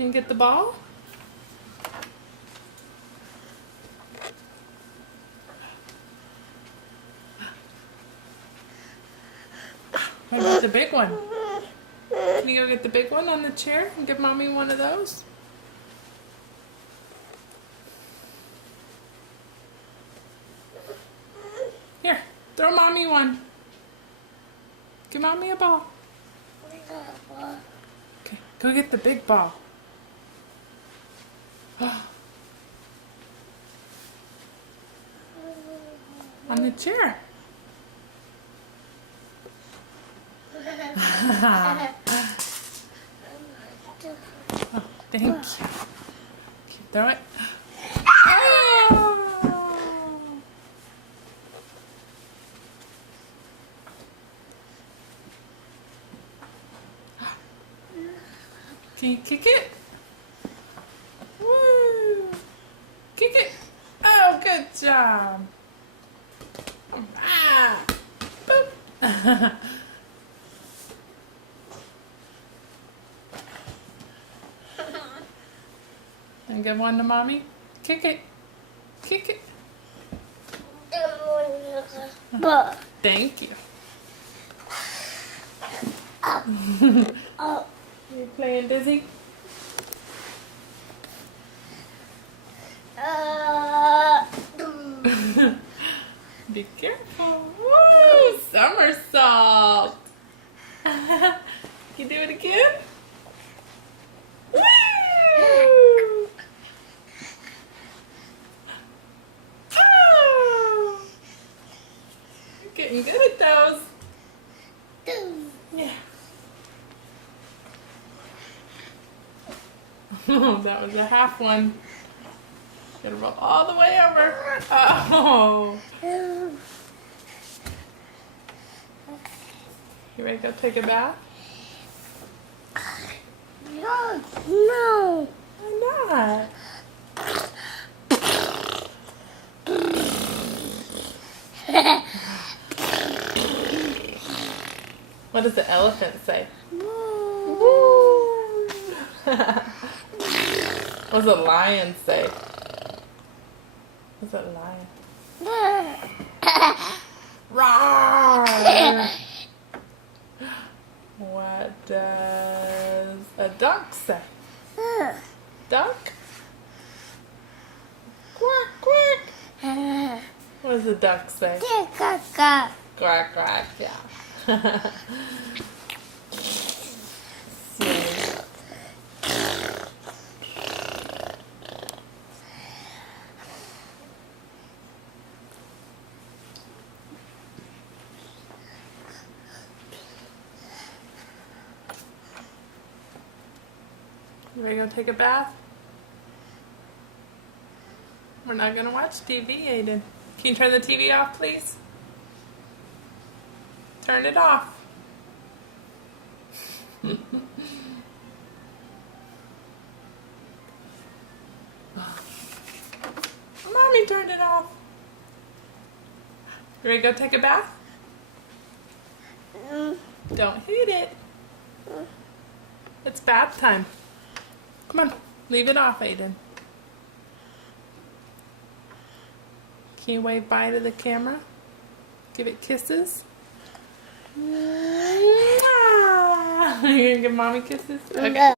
And get the ball? What about the big one? Can you go get the big one on the chair and give Mommy one of those? Here, throw Mommy one. Give Mommy a ball. Okay, go get the big ball. On the chair. Oh, thank you. Okay, throw it. Oh! Can you kick it? Woo! Kick it. Oh, good job. Ah! Boop. And give one to Mommy. Kick it. Kick it. Thank you. You playing dizzy? Be careful. Woo! Somersault. Can you do it again? Woo! Oh! You're getting good at those. Yeah. That was a half one. Gotta roll all the way over. Oh. You ready to go take a bath? No. Why not? What does the elephant say? Woo. What does a lion say? What's a lion? Roar! What does a duck say? Duck? Quack, quack. What does a duck say? Quack, quack, yeah. Silly. You ready to go take a bath? We're not going to watch TV, Aiden. Can you turn the TV off, please? Turn it off. Mommy turned it off. You ready to go take a bath? Don't hit it. It's bath time. Come on, leave it off, Aiden. Can you wave bye to the camera? Give it kisses. You're gonna give Mommy kisses? Okay.